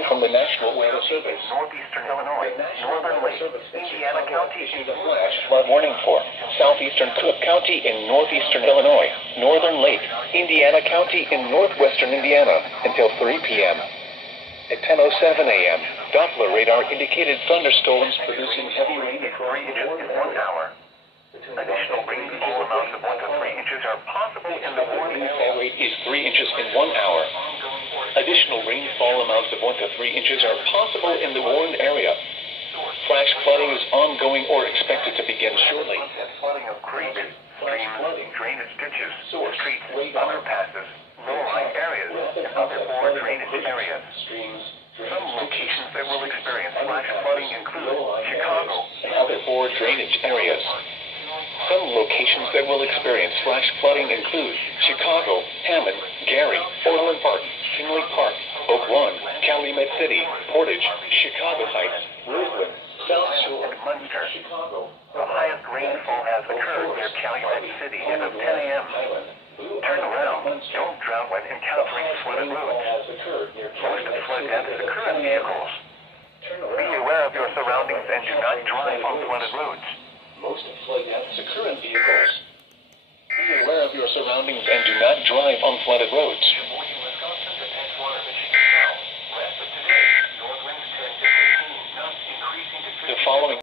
Warning from the National Weather Service. Northeastern Illinois, northern Lake, Indiana County. Flash flood warning for southeastern Cook County in northeastern Illinois, northern Lake, Indiana County in northwestern Indiana until 3 p.m. At 10:07 a.m., Doppler radar indicated thunderstorms producing heavy rain at 3 inches in 1 hour. Additional rainfall amounts of 1 to 3 inches are possible in the warning area. Rainfall rate is 3 inches in 1 hour. Additional rainfall amounts of 1 to 3 inches are possible in the warned area. Flash flooding is ongoing or expected to begin shortly. Flooding of creeks, streams, drainage ditches, streets, underpasses, low-lying areas, and other poor drainage areas. Some locations that will experience flash flooding include Chicago and other poor drainage areas. Some locations that will experience flash flooding include Chicago, Hammond, Gary, Orland Park, Tinley Park, Oak Run, Calumet City, Portage, Chicago Heights, Roseland, South Shore, and Munster. Chicago. The highest rainfall has occurred near Calumet City as of 10 a.m. Turn around. Don't drown when encountering flooded roads. Most of the flood deaths occur in vehicles. Be aware of your surroundings and do not drive on flooded roads. Most of flood deaths occur in vehicles. Be aware of your surroundings and do not drive on flooded roads. The following